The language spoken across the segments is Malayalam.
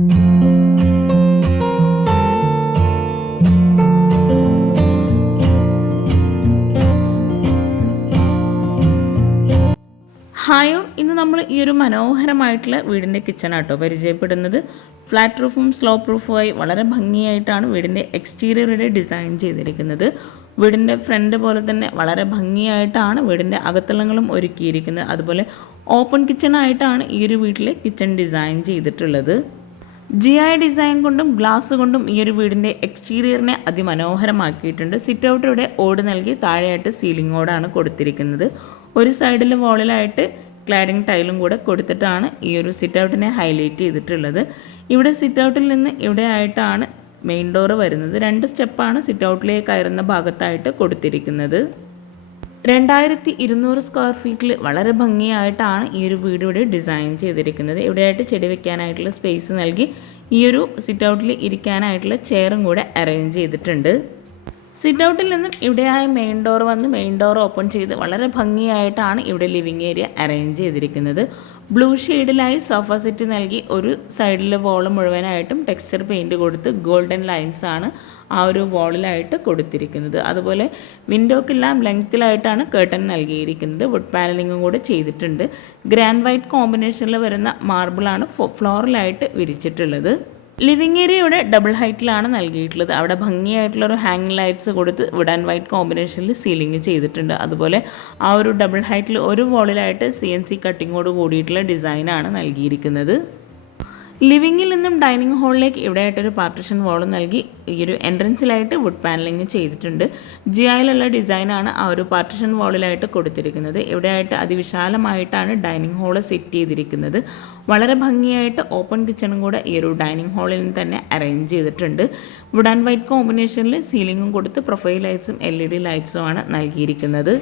ഹായ്, ഇന്ന് നമ്മൾ ഈ ഒരു മനോഹരമായിട്ടുള്ള വീടിൻ്റെ കിച്ചണാട്ടോ പരിചയപ്പെടുന്നത്. ഫ്ലാറ്റ് റൂഫും സ്ലോപ്പ് റൂഫുമായി വളരെ ഭംഗിയായിട്ടാണ് വീടിൻ്റെ എക്സ്റ്റീരിയറുടെ ഡിസൈൻ ചെയ്തിരിക്കുന്നത്. വീടിൻ്റെ ഫ്രണ്ട് പോലെ തന്നെ വളരെ ഭംഗിയായിട്ടാണ് വീടിൻ്റെ അകത്തളങ്ങളും ഒരുക്കിയിരിക്കുന്നത്. അതുപോലെ ഓപ്പൺ കിച്ചണായിട്ടാണ് ഈ ഒരു വീട്ടിലെ കിച്ചൺ ഡിസൈൻ ചെയ്തിട്ടുള്ളത്. GI ഡിസൈൻ കൊണ്ടും ഗ്ലാസ് കൊണ്ടും ഈ ഒരു വീടിൻ്റെ എക്സ്റ്റീരിയറിനെ അതിമനോഹരമാക്കിയിട്ടുണ്ട്. സിറ്റ് ഔട്ടിലൂടെ ഓട് നൽകി താഴെയായിട്ട് സീലിംഗ് ഓടാണ് കൊടുത്തിരിക്കുന്നത്. ഒരു സൈഡിൽ വോളിലായിട്ട് ക്ലാഡിംഗ് ടൈലും കൂടെ കൊടുത്തിട്ടാണ് ഈ ഒരു സിറ്റ് ഔട്ടിനെ ഹൈലൈറ്റ് ചെയ്തിട്ടുള്ളത്. ഇവിടെ സിറ്റ് ഔട്ടിൽ നിന്ന് ഇവിടെ ആയിട്ടാണ് മെയിൻ ഡോറ് വരുന്നത്. 2 സ്റ്റെപ്പാണ് സിറ്റ് ഔട്ടിലേക്ക് കയറുന്ന ഭാഗത്തായിട്ട് കൊടുത്തിരിക്കുന്നത്. 2200 സ്ക്വയർ ഫീറ്റിൽ വളരെ ഭംഗിയായിട്ടാണ് ഈ ഒരു വീട് ഇവിടെ ഡിസൈൻ ചെയ്തിരിക്കുന്നത്. ഇവിടെയായിട്ട് ചെടി വെക്കാനായിട്ടുള്ള സ്പേസ് നൽകി ഈ ഒരു സിറ്റ് ഔട്ടിൽ ഇരിക്കാനായിട്ടുള്ള ചെയറും കൂടെ അറേഞ്ച് ചെയ്തിട്ടുണ്ട്. സിറ്റ് ഔട്ടിൽ നിന്നും ഇവിടെയായി മെയിൻ ഡോർ വന്ന് മെയിൻ ഡോർ ഓപ്പൺ ചെയ്ത് വളരെ ഭംഗിയായിട്ടാണ് ഇവിടെ ലിവിങ് ഏരിയ അറേഞ്ച് ചെയ്തിരിക്കുന്നത്. ബ്ലൂ ഷെയ്ഡിലായി സോഫ സെറ്റ് നൽകി ഒരു സൈഡിലെ വോൾ മുഴുവനായിട്ടും ടെക്സ്ചർ പെയിൻറ് കൊടുത്ത് ഗോൾഡൻ ലൈൻസ് ആണ് ആ ഒരു വോളിലായിട്ട് കൊടുത്തിരിക്കുന്നത്. അതുപോലെ വിൻഡോക്കെല്ലാം ലെങ്ത്തിലായിട്ടാണ് കേർട്ടൻ നൽകിയിരിക്കുന്നത്. വുഡ് പാനലിങ്ങും കൂടെ ചെയ്തിട്ടുണ്ട്. ഗ്രാൻഡ് വൈറ്റ് കോമ്പിനേഷനിൽ വരുന്ന മാർബിളാണ് ഫ്ലോറിലായിട്ട് വിരിച്ചിട്ടുള്ളത്. ലിവിങ് ഏരിയയുടെ ഡബിൾ ഹൈറ്റിലാണ് നൽകിയിട്ടുള്ളത്. അവിടെ ഭംഗിയായിട്ടുള്ളൊരു ഹാങ്ങിങ് ലൈറ്റ്സ് കൊടുത്ത് വുഡ് ആൻഡ് വൈറ്റ് കോമ്പിനേഷനിൽ സീലിംഗ് ചെയ്തിട്ടുണ്ട്. അതുപോലെ ആ ഒരു ഡബിൾ ഹൈറ്റിൽ ഒരു വോളിലായിട്ട് CNC കട്ടിങ്ങോട് കൂടിയിട്ടുള്ള ഡിസൈനാണ് നൽകിയിരിക്കുന്നത്. ലിവിങ്ങിൽ നിന്നും ഡൈനിങ് ഹാളിലേക്ക് ഇവിടെയായിട്ടൊരു പാർട്ടിഷൻ വാൾ നൽകി ഈ ഒരു എൻട്രൻസിലായിട്ട് വുഡ് പാനലിങ് ചെയ്തിട്ടുണ്ട്. GIയിലുള്ള ഡിസൈനാണ് ആ ഒരു പാർട്ടിഷൻ വാളിലായിട്ട് കൊടുത്തിരിക്കുന്നത്. ഇവിടെയായിട്ട് അതിവിശാലമായിട്ടാണ് ഡൈനിങ് ഹാള് സെറ്റ് ചെയ്തിരിക്കുന്നത്. വളരെ ഭംഗിയായിട്ട് ഓപ്പൺ കിച്ചണും കൂടെ ഈ ഒരു ഡൈനിങ് ഹാളിൽ നിന്ന് തന്നെ അറേഞ്ച് ചെയ്തിട്ടുണ്ട്. വുഡ് ആൻഡ് വൈറ്റ് കോമ്പിനേഷനിൽ സീലിങ്ങും കൊടുത്ത് പ്രൊഫൈൽ ലൈറ്റ്സും LED ലൈറ്റ്സും ആണ് നൽകിയിരിക്കുന്നത്.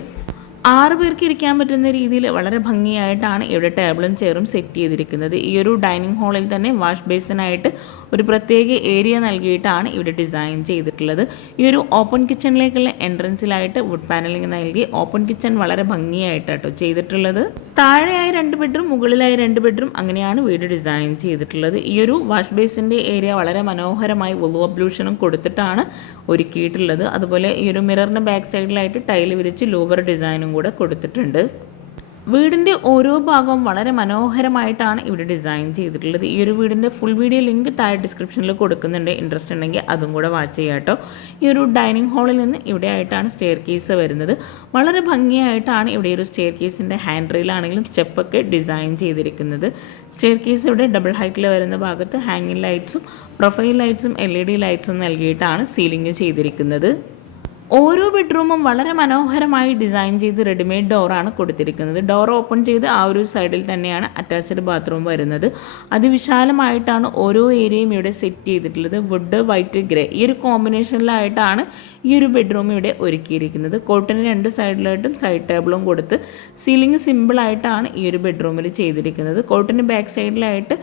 6 പേർക്ക് ഇരിക്കാൻ പറ്റുന്ന രീതിയിൽ വളരെ ഭംഗിയായിട്ടാണ് ഇവിടെ ടേബിളും ചെയറും സെറ്റ് ചെയ്തിരിക്കുന്നത്. ഈ ഒരു ഡൈനിങ് ഹാളിൽ തന്നെ വാഷ് ബേസിനായിട്ട് ഒരു പ്രത്യേക ഏരിയ നൽകിയിട്ടാണ് ഇവിടെ ഡിസൈൻ ചെയ്തിട്ടുള്ളത്. ഈ ഒരു ഓപ്പൺ കിച്ചണിലേക്കുള്ള എൻട്രൻസിലായിട്ട് വുഡ് പാനലിംഗ് നൽകി ഓപ്പൺ കിച്ചൺ വളരെ ഭംഗിയായിട്ടാട്ടോ ചെയ്തിട്ടുള്ളത്. താഴെയായി 2 ബെഡ്റൂം, മുകളിലായി 2 ബെഡ്റൂം, അങ്ങനെയാണ് വീട് ഡിസൈൻ ചെയ്തിട്ടുള്ളത്. ഈ ഒരു വാഷ് ബേസിൻ്റെ ഏരിയ വളരെ മനോഹരമായി വോൾ ഒബ്ലൂഷനും കൊടുത്തിട്ടാണ് ഒരുക്കിയിട്ടുള്ളത്. അതുപോലെ ഈ ഒരു മിററിൻ്റെ ബാക്ക് സൈഡിലായിട്ട് ടൈൽ വിരിച്ച് ലൂവർ ഡിസൈനും കൂടെ കൊടുത്തിട്ടുണ്ട്. വീടിൻ്റെ ഓരോ ഭാഗവും വളരെ മനോഹരമായിട്ടാണ് ഇവിടെ ഡിസൈൻ ചെയ്തിട്ടുള്ളത്. ഈ ഒരു വീടിൻ്റെ ഫുൾ വീഡിയോ ലിങ്ക് താഴെ ഡിസ്ക്രിപ്ഷനിൽ കൊടുക്കുന്നുണ്ട്. ഇൻട്രസ്റ്റ് ഉണ്ടെങ്കിൽ അതും കൂടെ വാച്ച് ചെയ്യാം കേട്ടോ. ഈ ഒരു ഡൈനിങ് ഹാളിൽ നിന്ന് ഇവിടെ ആയിട്ടാണ് സ്റ്റെയർ കേസ് വരുന്നത്. വളരെ ഭംഗിയായിട്ടാണ് ഇവിടെ ഒരു സ്റ്റെയർ കേസിൻ്റെ ഹാൻഡ് റെയിലാണെങ്കിലും സ്റ്റെപ്പൊക്കെ ഡിസൈൻ ചെയ്തിരിക്കുന്നത്. സ്റ്റെയർ കേസ് ഇവിടെ ഡബിൾ ഹൈറ്റിൽ വരുന്ന ഭാഗത്ത് ഹാങ്ങിങ് ലൈറ്റ്സും പ്രൊഫൈൽ ലൈറ്റ്സും LED ലൈറ്റ്സും നൽകിയിട്ടാണ് സീലിംഗ് ചെയ്തിരിക്കുന്നത്. ഓരോ ബെഡ്റൂമും വളരെ മനോഹരമായി ഡിസൈൻ ചെയ്ത് റെഡിമെയ്ഡ് ഡോറാണ് കൊടുത്തിരിക്കുന്നത്. ഡോർ ഓപ്പൺ ചെയ്ത് ആ ഒരു സൈഡിൽ തന്നെയാണ് അറ്റാച്ച്ഡ് ബാത്റൂം വരുന്നത്. അതിവിശാലമായിട്ടാണ് ഓരോ ഏരിയയും ഇവിടെ സെറ്റ് ചെയ്തിട്ടുള്ളത്. വുഡ്, വൈറ്റ്, ഗ്രേ ഈ ഒരു കോമ്പിനേഷനിലായിട്ടാണ് ഈ ഒരു ബെഡ്റൂം ഇവിടെ ഒരുക്കിയിരിക്കുന്നത്. കോട്ടിന് 2 സൈഡിലായിട്ടും സൈഡ് ടേബിളും കൊടുത്ത് സീലിംഗ് സിമ്പിളായിട്ടാണ് ഈ ഒരു ബെഡ്റൂമിൽ ചെയ്തിരിക്കുന്നത്. കോട്ടിന് ബാക്ക് സൈഡിലായിട്ട്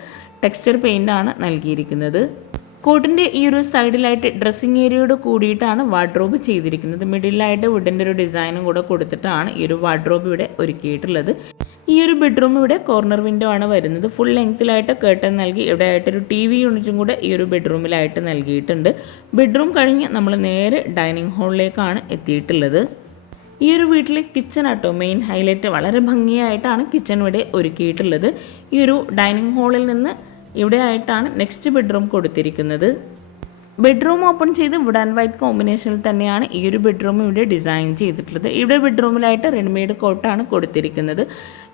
ടെക്സ്ചർ പെയിൻ്റാണ് നൽകിയിരിക്കുന്നത്. കോട്ടിൻ്റെ ഈ ഒരു സൈഡിലായിട്ട് ഡ്രസ്സിങ് ഏരിയയോട് കൂടിയിട്ടാണ് വാർഡ്രോബ് ചെയ്തിരിക്കുന്നത്. മിഡിലായിട്ട് വുഡിൻ്റെ ഒരു ഡിസൈനും കൂടെ കൊടുത്തിട്ടാണ് ഈ ഒരു വാർഡ്രോബ് ഇവിടെ ഒരുക്കിയിട്ടുള്ളത്. ഈ ഒരു ബെഡ്റൂം ഇവിടെ കോർണർ വിൻഡോ ആണ് വരുന്നത്. ഫുൾ ലെങ്ത്തിലായിട്ട് കേർട്ടൻ നൽകി ഇവിടെ ആയിട്ടൊരു TV യൂണിറ്റും കൂടെ ഈ ഒരു ബെഡ്റൂമിലായിട്ട് നൽകിയിട്ടുണ്ട്. ബെഡ്റൂം കഴിഞ്ഞ് നമ്മൾ നേരെ ഡൈനിങ് ഹാളിലേക്കാണ് എത്തിയിട്ടുള്ളത്. ഈ ഒരു വീട്ടിലെ കിച്ചൺ ആട്ടോ മെയിൻ ഹൈലൈറ്റ്. വളരെ ഭംഗിയായിട്ടാണ് കിച്ചൺ ഇവിടെ ഒരുക്കിയിട്ടുള്ളത്. ഈ ഒരു ഡൈനിങ് ഹാളിൽ നിന്ന് ഇവിടെ ആയിട്ടാണ് നെക്സ്റ്റ് ബെഡ്റൂം കൊടുത്തിരിക്കുന്നത്. ബെഡ്റൂം ഓപ്പൺ ചെയ്ത് വുഡ് ആൻഡ് വൈറ്റ് കോമ്പിനേഷനിൽ തന്നെയാണ് ഈ ഒരു ബെഡ്റൂം ഇവിടെ ഡിസൈൻ ചെയ്തിട്ടുള്ളത്. ഇവിടെ ബെഡ്റൂമിലായിട്ട് റെഡിമെയ്ഡ് കോട്ടാണ് കൊടുത്തിരിക്കുന്നത്.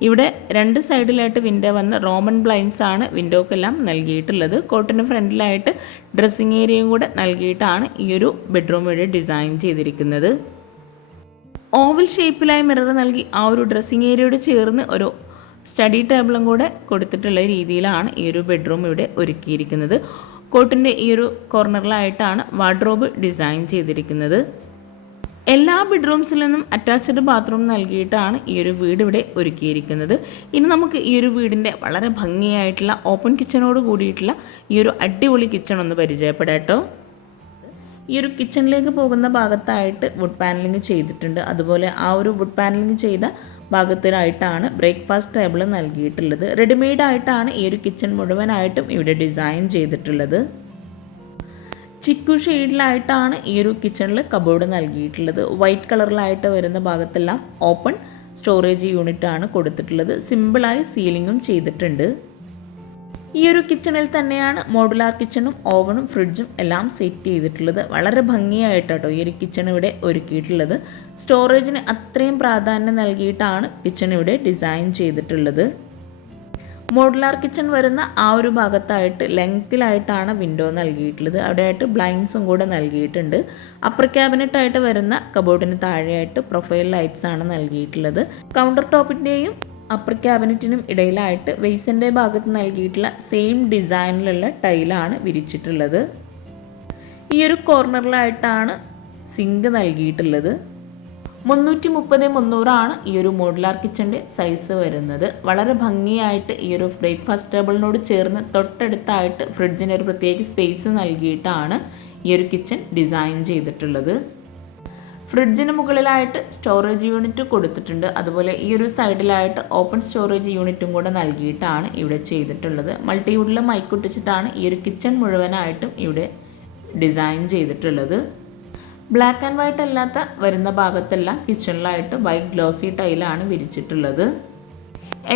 ഇവിടെ 2 സൈഡിലായിട്ട് വിൻഡോ വന്ന് റോമൻ ബ്ലൈൻഡ്സ് ആണ് വിൻഡോക്കെല്ലാം നൽകിയിട്ടുള്ളത്. കോട്ടിന് ഫ്രണ്ടിലായിട്ട് ഡ്രസ്സിങ് ഏരിയയും കൂടെ നൽകിയിട്ടാണ് ഈ ഒരു ബെഡ്റൂം ഇവിടെ ഡിസൈൻ ചെയ്തിരിക്കുന്നത്. ഓവൽ ഷേപ്പിലായി മിറർ നൽകി ആ ഒരു ഡ്രസ്സിങ് ഏരിയയോട് ചേർന്ന് ഒരു സ്റ്റഡി ടേബിളും കൂടെ കൊടുത്തിട്ടുള്ള രീതിയിലാണ് ഈ ഒരു ബെഡ്റൂം ഇവിടെ ഒരുക്കിയിരിക്കുന്നത്. കോട്ടിൻ്റെ ഈ ഒരു കോർണറിലായിട്ടാണ് വാർഡ്രോബ് ഡിസൈൻ ചെയ്തിരിക്കുന്നത്. എല്ലാ ബെഡ്റൂംസിൽ നിന്നും അറ്റാച്ച്ഡ് ബാത്റൂം നൽകിയിട്ടാണ് ഈ ഒരു വീട് ഇവിടെ ഒരുക്കിയിരിക്കുന്നത്. ഇനി നമുക്ക് ഈ ഒരു വീടിൻ്റെ വളരെ ഭംഗിയായിട്ടുള്ള ഓപ്പൺ കിച്ചണോട് കൂടിയിട്ടുള്ള ഈ ഒരു അടിപൊളി കിച്ചൺ ഒന്ന് പരിചയപ്പെടാം കേട്ടോ. ഈ ഒരു കിച്ചണിലേക്ക് പോകുന്ന ഭാഗത്തായിട്ട് വുഡ് പാനലിംഗ് ചെയ്തിട്ടുണ്ട്. അതുപോലെ ആ ഒരു വുഡ് പാനലിംഗ് ചെയ്ത ഭാഗത്തിനായിട്ടാണ് ബ്രേക്ക്ഫാസ്റ്റ് ടേബിൾ നൽകിയിട്ടുള്ളത്. റെഡിമെയ്ഡ് ആയിട്ടാണ് ഈ ഒരു കിച്ചൺ മുഴുവനായിട്ടും ഇവിടെ ഡിസൈൻ ചെയ്തിട്ടുള്ളത്. ചിക്കു ഷെയ്ഡിലായിട്ടാണ് ഈ ഒരു കിച്ചണിൽ കബോർഡ് നൽകിയിട്ടുള്ളത്. വൈറ്റ് കളറിലായിട്ട് വരുന്ന ഭാഗത്തെല്ലാം ഓപ്പൺ സ്റ്റോറേജ് യൂണിറ്റ് ആണ് കൊടുത്തിട്ടുള്ളത്. സിമ്പിളായി സീലിങ്ങും ചെയ്തിട്ടുണ്ട്. ഈ ഒരു കിച്ചണിൽ തന്നെയാണ് മോഡുലാർ കിച്ചണും ഓവനും ഫ്രിഡ്ജും എല്ലാം സെറ്റ് ചെയ്തിട്ടുള്ളത്. വളരെ ഭംഗിയായിട്ടോ ഈ ഒരു കിച്ചൺ ഇവിടെ ഒരുക്കിയിട്ടുള്ളത്. സ്റ്റോറേജിന് അത്രയും പ്രാധാന്യം നൽകിയിട്ടാണ് കിച്ചൺ ഇവിടെ ഡിസൈൻ ചെയ്തിട്ടുള്ളത്. മോഡുലാർ കിച്ചൺ വരുന്ന ആ ഒരു ഭാഗത്തായിട്ട് ലെങ്ത്തിലായിട്ടാണ് വിൻഡോ നൽകിയിട്ടുള്ളത്. അവിടെയായിട്ട് ബ്ലൈൻഡ്സും കൂടെ നൽകിയിട്ടുണ്ട്. അപ്പർ ക്യാബിനറ്റായിട്ട് വരുന്ന കബോർഡിന് താഴെയായിട്ട് പ്രൊഫൈൽ ലൈറ്റ്സ് ആണ് നൽകിയിട്ടുള്ളത്. കൗണ്ടർ ടോപ്പിൻ്റെയും അപ്പർ ക്യാബിനറ്റിനും ഇടയിലായിട്ട് വെയ്സിൻ്റെ ഭാഗത്ത് നൽകിയിട്ടുള്ള സെയിം ഡിസൈനിലുള്ള ടൈലാണ് വിരിച്ചിട്ടുള്ളത്. ഈ ഒരു കോർണറിലായിട്ടാണ് സിങ്ക് നൽകിയിട്ടുള്ളത്. 330x300 ആണ് ഈ ഒരു മോഡുലാർ കിച്ചൻ്റെ സൈസ് വരുന്നത്. വളരെ ഭംഗിയായിട്ട് ഈ ഒരു ബ്രേക്ക്ഫാസ്റ്റ് ടേബിളിനോട് ചേർന്ന് തൊട്ടടുത്തായിട്ട് ഫ്രിഡ്ജിന് ഒരു പ്രത്യേക സ്പേസ് നൽകിയിട്ടാണ് ഈ ഒരു കിച്ചൺ ഡിസൈൻ ചെയ്തിട്ടുള്ളത്. ഫ്രിഡ്ജിന് മുകളിലായിട്ട് സ്റ്റോറേജ് യൂണിറ്റ് കൊടുത്തിട്ടുണ്ട്. അതുപോലെ ഈ ഒരു സൈഡിലായിട്ട് ഓപ്പൺ സ്റ്റോറേജ് യൂണിറ്റും കൂടെ നൽകിയിട്ടാണ് ഇവിടെ ചെയ്തിട്ടുള്ളത്. മൾട്ടിവുഡിൽ മൈക്കൊട്ടിച്ചിട്ടാണ് ഈ ഒരു കിച്ചൺ മുഴുവനായിട്ടും ഇവിടെ ഡിസൈൻ ചെയ്തിട്ടുള്ളത്. ബ്ലാക്ക് ആൻഡ് വൈറ്റ് അല്ലാത്ത വരുന്ന ഭാഗത്തെല്ലാം കിച്ചണിലായിട്ട് വൈറ്റ് ഗ്ലോസി ടൈലാണ് വിരിച്ചിട്ടുള്ളത്.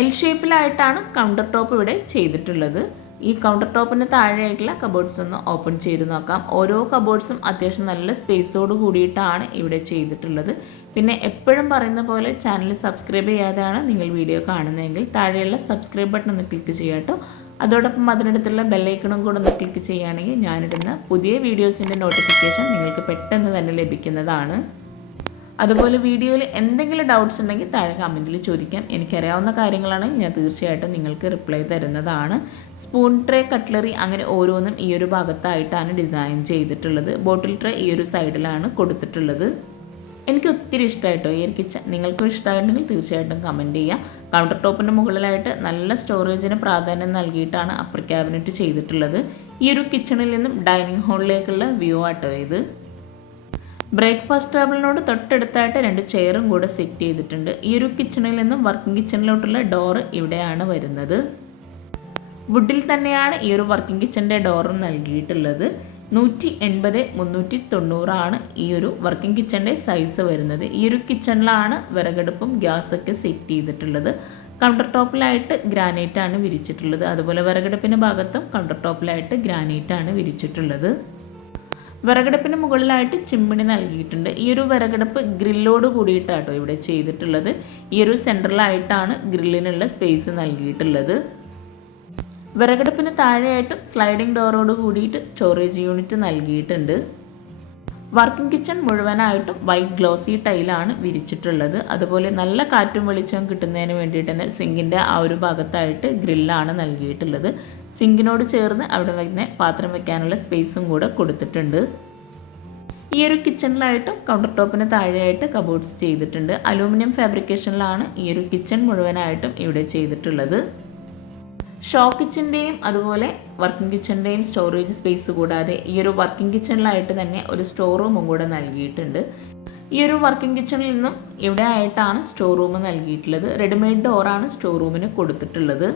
എൽ ഷേപ്പിലായിട്ടാണ് കൗണ്ടർ ടോപ്പ് ഇവിടെ ചെയ്തിട്ടുള്ളത്. ഈ കൗണ്ടർ ടോപ്പിന് താഴെയായിട്ടുള്ള കബോർഡ്സ് ഒന്ന് ഓപ്പൺ ചെയ്ത് നോക്കാം. ഓരോ കബോർഡ്സും അത്യാവശ്യം നല്ല സ്പേസോട് കൂടിയിട്ടാണ് ഇവിടെ ചെയ്തിട്ടുള്ളത്. പിന്നെ എപ്പോഴും പറയുന്ന പോലെ ചാനൽ സബ്സ്ക്രൈബ് ചെയ്യാതെയാണ് നിങ്ങൾ വീഡിയോ കാണുന്നതെങ്കിൽ താഴെയുള്ള സബ്സ്ക്രൈബ് ബട്ടൺ ഒന്ന് ക്ലിക്ക് ചെയ്യാം കേട്ടോ. അതോടൊപ്പം അതിനടുത്തുള്ള ബെല്ലൈക്കണും കൂടെ ഒന്ന് ക്ലിക്ക് ചെയ്യുകയാണെങ്കിൽ ഞാനിടുന്ന പുതിയ വീഡിയോസിൻ്റെ നോട്ടിഫിക്കേഷൻ നിങ്ങൾക്ക് പെട്ടെന്ന് തന്നെ ലഭിക്കുന്നതാണ്. അതുപോലെ വീഡിയോയിൽ എന്തെങ്കിലും ഡൗട്ട്സ് ഉണ്ടെങ്കിൽ താഴെ കമൻറ്റിൽ ചോദിക്കാം. എനിക്കറിയാവുന്ന കാര്യങ്ങളാണെങ്കിൽ ഞാൻ തീർച്ചയായിട്ടും നിങ്ങൾക്ക് റിപ്ലൈ തരുന്നതാണ്. സ്പൂൺ ട്രേ, കട്ട്ലറി അങ്ങനെ ഓരോന്നും ഈ ഒരു ഭാഗത്തായിട്ടാണ് ഡിസൈൻ ചെയ്തിട്ടുള്ളത്. ബോട്ടിൽ ട്രേ ഈ ഒരു സൈഡിലാണ് കൊടുത്തിട്ടുള്ളത്. എനിക്ക് ഒത്തിരി ഇഷ്ടമായിട്ടോ ഈ ഒരു കിച്ചൺ. നിങ്ങൾക്കും ഇഷ്ടമായിട്ടുണ്ടെങ്കിൽ തീർച്ചയായിട്ടും കമൻറ്റ് ചെയ്യുക. കൗണ്ടർ ടോപ്പിൻ്റെ മുകളിലായിട്ട് നല്ല സ്റ്റോറേജിന് പ്രാധാന്യം നൽകിയിട്ടാണ് അപ്പർ ക്യാബിനറ്റ് ചെയ്തിട്ടുള്ളത്. ഈ ഒരു കിച്ചണിൽ നിന്നും ഡൈനിങ് ഹാളിലേക്കുള്ള വ്യൂ ആട്ടോ ഇത്. ബ്രേക്ക്ഫാസ്റ്റ് ടേബിളിനോട് തൊട്ടടുത്തായിട്ട് 2 ചെയറും കൂടെ സെറ്റ് ചെയ്തിട്ടുണ്ട്. ഈ ഒരു കിച്ചണിൽ നിന്നും വർക്കിംഗ് കിച്ചണിലോട്ടുള്ള ഡോറ് ഇവിടെയാണ് വരുന്നത്. വുഡിൽ തന്നെയാണ് ഈ ഒരു വർക്കിംഗ് കിച്ചൻ്റെ ഡോറും നൽകിയിട്ടുള്ളത്. 180x390 ആണ് ഈ ഒരു വർക്കിംഗ് കിച്ചൻ്റെ സൈസ് വരുന്നത്. ഈ ഒരു കിച്ചണിലാണ് വിറകടുപ്പും ഗ്യാസൊക്കെ സെറ്റ് ചെയ്തിട്ടുള്ളത്. കൗണ്ടർ ടോപ്പിലായിട്ട് ഗ്രാനൈറ്റാണ് വിരിച്ചിട്ടുള്ളത്. അതുപോലെ വിറകടുപ്പിൻ്റെ ഭാഗത്തും കൗണ്ടർ ടോപ്പിലായിട്ട് ഗ്രാനൈറ്റാണ് വിരിച്ചിട്ടുള്ളത്. വിറകടുപ്പിന് മുകളിലായിട്ട് ചിമ്മിണി നൽകിയിട്ടുണ്ട്. ഈ ഒരു വിറകടുപ്പ് ഗ്രില്ലോട് കൂടിയിട്ടാട്ടോ ഇവിടെ ചെയ്തിട്ടുള്ളത്. ഈ ഒരു സെൻട്രലായിട്ടാണ് ഗ്രില്ലിനുള്ള സ്പേസ് നൽകിയിട്ടുള്ളത്. വിറകടുപ്പിന് താഴെയായിട്ടും സ്ലൈഡിംഗ് ഡോറോട് കൂടിയിട്ട് സ്റ്റോറേജ് യൂണിറ്റ് നൽകിയിട്ടുണ്ട്. വർക്കിംഗ് കിച്ചൺ മുഴുവനായിട്ടും വൈറ്റ് ഗ്ലോസി ടൈലാണ് വിരിച്ചിട്ടുള്ളത്. അതുപോലെ നല്ല കാറ്റും വെളിച്ചവും കിട്ടുന്നതിന് വേണ്ടിയിട്ട് തന്നെ സിങ്കിൻ്റെ ആ ഒരു ഭാഗത്തായിട്ട് ഗ്രില്ലാണ് നൽകിയിട്ടുള്ളത്. സിങ്കിനോട് ചേർന്ന് അവിടെ വയ്ക്കുന്ന പാത്രം വയ്ക്കാനുള്ള സ്പേസും കൂടെ കൊടുത്തിട്ടുണ്ട്. ഈ ഒരു കിച്ചണിലായിട്ടും കൗണ്ടർ ടോപ്പിന് താഴെയായിട്ട് കബോർഡ്സ് ചെയ്തിട്ടുണ്ട്. അലൂമിനിയം ഫാബ്രിക്കേഷനിലാണ് ഈ ഒരു കിച്ചൺ മുഴുവനായിട്ടും ഇവിടെ ചെയ്തിട്ടുള്ളത്. ഷോ കിച്ചൻ്റെയും അതുപോലെ വർക്കിംഗ് കിച്ചൻ്റെയും സ്റ്റോറേജ് സ്പേസ് കൂടാതെ ഈ ഒരു വർക്കിംഗ് കിച്ചണിലായിട്ട് തന്നെ ഒരു സ്റ്റോർ റൂമും കൂടെ നൽകിയിട്ടുണ്ട്. ഈ ഒരു വർക്കിംഗ് കിച്ചണിൽ നിന്നും ഇവിടെ ആയിട്ടാണ് സ്റ്റോർ റൂം നൽകിയിട്ടുള്ളത്. റെഡിമെയ്ഡ് ഡോറാണ് സ്റ്റോർ റൂമിന് കൊടുത്തിട്ടുള്ളത്.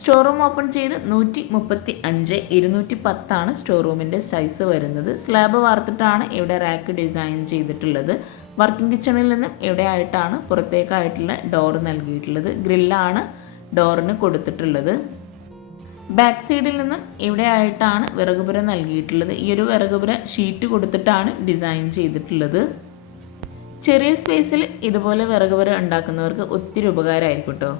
സ്റ്റോർ റൂം ഓപ്പൺ ചെയ്ത് 135x210 ആണ് സ്റ്റോർ റൂമിൻ്റെ സൈസ് വരുന്നത്. സ്ലാബ് വാർത്തിട്ടാണ് ഇവിടെ റാക്ക് ഡിസൈൻ ചെയ്തിട്ടുള്ളത്. വർക്കിംഗ് കിച്ചണിൽ നിന്നും ഇവിടെ ആയിട്ടാണ് പുറത്തേക്കായിട്ടുള്ള ഡോർ നൽകിയിട്ടുള്ളത്. ഗ്രില്ലാണ് ഡോറിന് കൊടുത്തിട്ടുള്ളത്. ബാക്ക് സൈഡിൽ നിന്നും ഇവിടെ ആയിട്ടാണ് വിറകുപുര നൽകിയിട്ടുള്ളത്. ഈ ഒരു വിറകുപുര ഷീറ്റ് കൊടുത്തിട്ടാണ് ഡിസൈൻ ചെയ്തിട്ടുള്ളത്. ചെറിയ സ്പേസിൽ ഇതുപോലെ വിറകുപുര ഉണ്ടാക്കുന്നവർക്ക് ഒത്തിരി ഉപകാരമായിരിക്കും കേട്ടോ.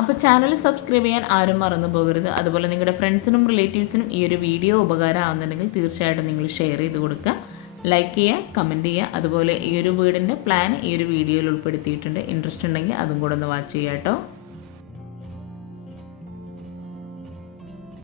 അപ്പോൾ ചാനൽ സബ്സ്ക്രൈബ് ചെയ്യാൻ ആരും മറന്നു പോകരുത്. അതുപോലെ നിങ്ങളുടെ ഫ്രണ്ട്സിനും റിലേറ്റീവ്സിനും ഈ ഒരു വീഡിയോ ഉപകാരമാകുന്നുണ്ടെങ്കിൽ തീർച്ചയായിട്ടും നിങ്ങൾ ഷെയർ ചെയ്ത് കൊടുക്കുക, ലൈക്ക് ചെയ്യുക, കമൻറ്റ് ചെയ്യുക. അതുപോലെ ഈ ഒരു വീടിൻ്റെ പ്ലാൻ ഈ ഒരു വീഡിയോയിൽ ഉൾപ്പെടുത്തിയിട്ടുണ്ട്. ഇൻട്രസ്റ്റ് ഉണ്ടെങ്കിൽ അതും കൂടെ ഒന്ന് വാച്ച് ചെയ്യാം കേട്ടോ.